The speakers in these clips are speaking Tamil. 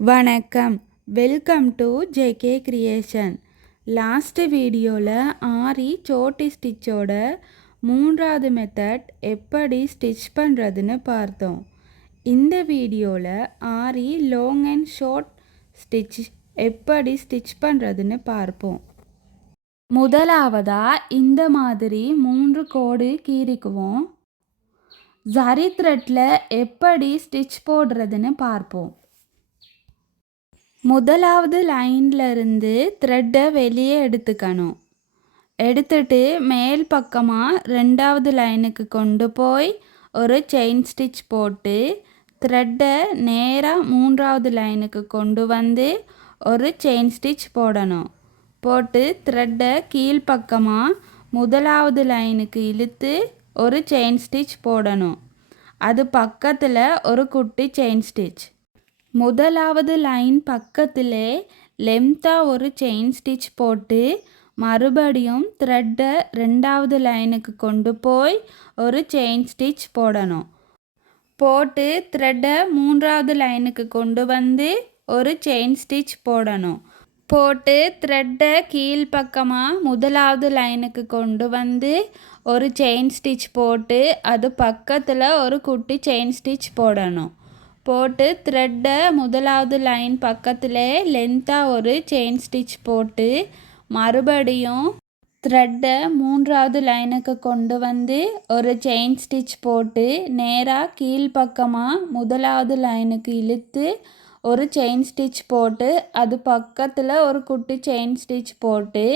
வணக்கம், welcome to JK creation. Last வீடியோவில் ஆரி சோட்டி ஸ்டிச்சோட மூன்றாவது மெத்தட் எப்படி ஸ்டிச் பண்ணுறதுன்னு பார்த்தோம். இந்த வீடியோவில் aari long and short stitch எப்படி ஸ்டிச் பண்ணுறதுன்னு பார்ப்போம். முதலாவதாக இந்த மாதிரி 3 கோடு கீறிக்குவோம். ஜரி த்ரெட்டில் எப்படி ஸ்டிச் போடுறதுன்னு பார்ப்போம். முதலாவது லைனில் இருந்து த்ரெட்டை வெளியே எடுத்துக்கணும். எடுத்துட்டு மேல் பக்கமாக ரெண்டாவது லைனுக்கு கொண்டு போய் ஒரு செயின் ஸ்டிச் போட்டு த்ரெட்டை நேராக மூன்றாவது லைனுக்கு கொண்டு வந்து ஒரு செயின் ஸ்டிச் போடணும். போட்டு த்ரெட்டை கீழ்ப்பக்கமாக முதலாவது லைனுக்கு இழுத்து ஒரு செயின் ஸ்டிச் போடணும். அது பக்கத்தில் ஒரு குட்டி செயின் ஸ்டிச். முதலாவது லைன் பக்கத்திலே லென்த்தாக ஒரு செயின் ஸ்டிச் போட்டு மறுபடியும் த்ரெட்டை ரெண்டாவது லைனுக்கு கொண்டு போய் ஒரு செயின் ஸ்டிச் போடணும். போட்டு த்ரெட்டை மூன்றாவது லைனுக்கு கொண்டு வந்து ஒரு செயின் ஸ்டிச் போடணும். போட்டு த்ரெட்டை கீழ்ப்பக்கமாக முதலாவது லைனுக்கு கொண்டு வந்து ஒரு செயின் ஸ்டிச் போட்டு அது பக்கத்தில் ஒரு குட்டி செயின் ஸ்டிச் போடணும். போட்டு த்ரெட்டை முதலாவது லைன் பக்கத்தில் லென்த்தாக ஒரு செயின் ஸ்டிச் போட்டு மறுபடியும் த்ரெட்டை மூன்றாவது லைனுக்கு கொண்டு வந்து ஒரு செயின் ஸ்டிச் போட்டு நேராக கீழ்ப்பக்கமாக முதலாவது லைனுக்கு இழுத்து ஒரு செயின் ஸ்டிச் போட்டு அது பக்கத்தில் ஒரு குட்டி செயின் ஸ்டிச் போட்டு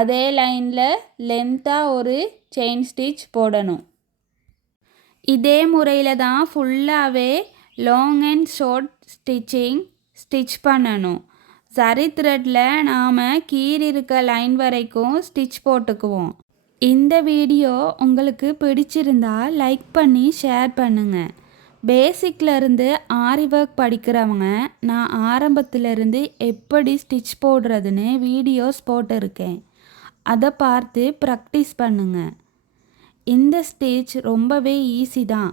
அதே லைனில் லென்த்தாக ஒரு செயின் ஸ்டிச் போடணும். இதே முறையில் தான் ஃபுல்லாகவே லாங் அண்ட் ஷார்ட் ஸ்டிச் பண்ணணும். ஜரி த்ரெட்டில் நாம் கீறி இருக்க லைன் வரைக்கும் ஸ்டிச் போட்டுக்குவோம். இந்த வீடியோ உங்களுக்கு பிடிச்சிருந்தா லைக் பண்ணி ஷேர் பண்ணுங்கள். பேசிக்லேருந்து ஆரி ஒர்க் படிக்கிறவங்க நான் ஆரம்பத்திலேருந்து எப்படி ஸ்டிச் போடுறதுன்னு வீடியோஸ் போட்டிருக்கேன். அதை பார்த்து ப்ராக்டிஸ் பண்ணுங்கள். இந்த ஸ்டிச் ரொம்பவே ஈஸி தான்.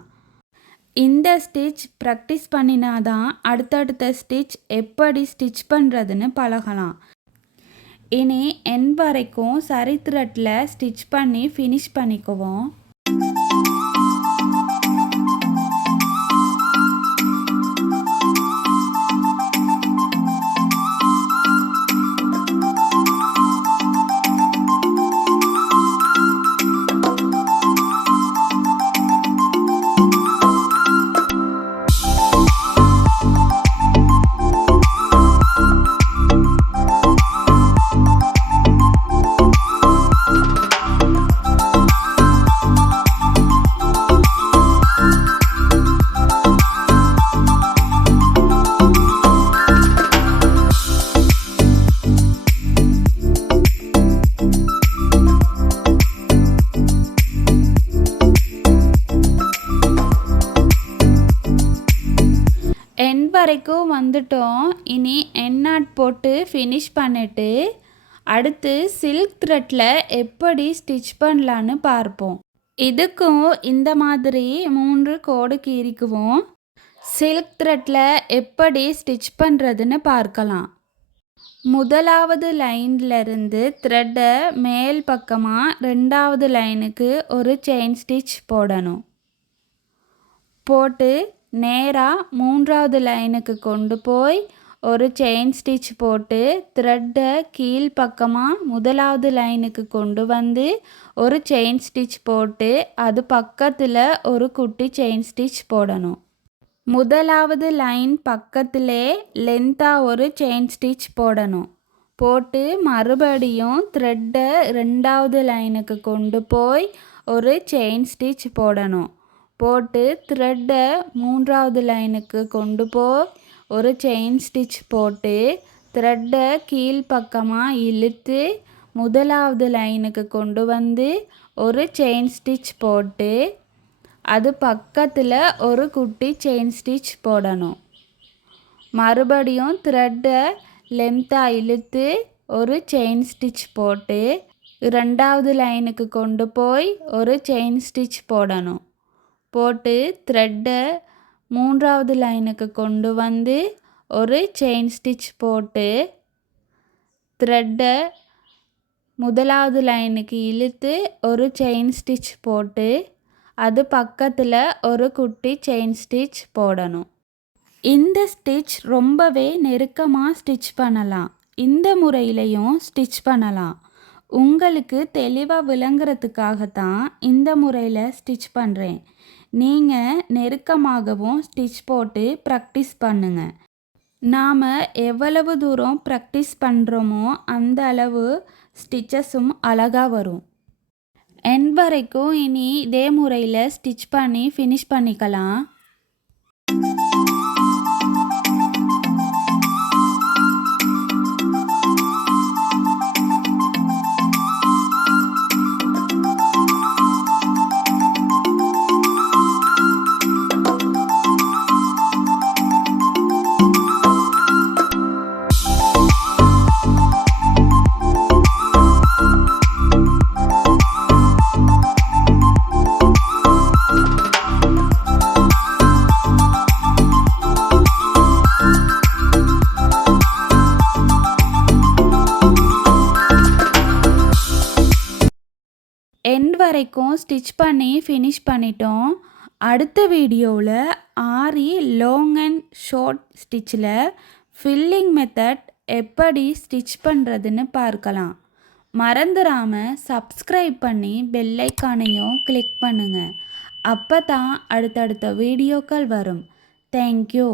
இந்த ஸ்டிச் ப்ராக்டிஸ் பண்ணினாதான் அடுத்தடுத்த ஸ்டிச் எப்படி ஸ்டிச் பண்ணுறதுன்னு பழகலாம். இனி எண்ட் வரைக்கும் சரி த்ரெட்டில் ஸ்டிச் பண்ணி ஃபினிஷ் பண்ணிக்குவோம். எண்ட் வரைக்கும் வந்துட்டோம். இனி எண்ட் நாட் போட்டு ஃபினிஷ் பண்ணிவிட்டு அடுத்து சில்க் த்ரெட்டில் எப்படி ஸ்டிச் பண்ணலான்னு பார்ப்போம். இதுக்கும் இந்த மாதிரி 3 கோடு கீறிக்குவோம். சில்க் த்ரெட்டில் எப்படி ஸ்டிச் பண்ணுறதுன்னு பார்க்கலாம். முதலாவது லைன்லேருந்து த்ரெட்டை மேல் பக்கமாக ரெண்டாவது லைனுக்கு ஒரு செயின் ஸ்டிச் போடணும். போட்டு நேராக மூன்றாவது லைனுக்கு கொண்டு போய் ஒரு செயின் ஸ்டிச் போட்டு த்ரெட்டை கீழ்ப்பக்கமாக முதலாவது லைனுக்கு கொண்டு வந்து ஒரு செயின் ஸ்டிச் போட்டு அது பக்கத்தில் ஒரு குட்டி செயின் ஸ்டிச் போடணும். முதலாவது லைன் பக்கத்திலே லென்த்தாக ஒரு செயின் ஸ்டிச் போடணும். போட்டு மறுபடியும் த்ரெட்டை ரெண்டாவது லைனுக்கு கொண்டு போய் ஒரு செயின் ஸ்டிச் போடணும். போட்டு த்ரெட்டை மூன்றாவது லைனுக்கு கொண்டு போய் ஒரு செயின் ஸ்டிச் போட்டு த்ரெட்டை கீழ்ப்பக்கமாக இழுத்து முதலாவது லைனுக்கு கொண்டு வந்து ஒரு செயின் ஸ்டிச் போட்டு அது பக்கத்தில் ஒரு குட்டி செயின் ஸ்டிச் போடணும். மறுபடியும் த்ரெட்டை லென்த்தாக இழுத்து ஒரு செயின் ஸ்டிச் போட்டு ரெண்டாவது லைனுக்கு கொண்டு போய் ஒரு செயின் ஸ்டிச் போடணும். போட்டு த்ரெட்டை மூன்றாவது லைனுக்கு கொண்டு வந்து ஒரு செயின் ஸ்டிச் போட்டு த்ரெட்டை முதலாவது லைனுக்கு இழுத்து ஒரு செயின் ஸ்டிச் போட்டு அது பக்கத்தில் ஒரு குட்டி செயின் ஸ்டிச் போடணும். இந்த ஸ்டிச் ரொம்பவே நெருக்கமாக ஸ்டிச் பண்ணலாம். இந்த முறையிலையும் ஸ்டிச் பண்ணலாம். உங்களுக்கு தெளிவாக விளங்குறதுக்காகத்தான் இந்த முறையில் ஸ்டிச் பண்ணுறேன். நீங்கள் நெருக்கமாகவும் ஸ்டிச் போட்டு ப்ராக்டிஸ் பண்ணுங்கள். நாம் எவ்வளவு தூரம் ப்ராக்டிஸ் பண்ணுறோமோ அந்த அளவு ஸ்டிச்சஸும் அழகாக வரும். எண்ட் வரைக்கும் இனி இதே முறையில் ஸ்டிச் பண்ணி ஃபினிஷ் பண்ணிக்கலாம். எண்ட் வரைக்கும் ஸ்டிச் பண்ணி ஃபினிஷ் பண்ணிட்டோம். அடுத்த வீடியோவில் ஆரி லாங் அண்ட் ஷார்ட் ஸ்டிச்சில் ஃபில்லிங் மெத்தட் எப்படி ஸ்டிச் பண்ணுறதுன்னு பார்க்கலாம். மறந்துடாமல் சப்ஸ்கிரைப் பண்ணி பெல் ஐக்கானையும் கிளிக் பண்ணுங்கள். அப்போ தான் அடுத்தடுத்த வீடியோக்கள் வரும். தேங்க்யூ.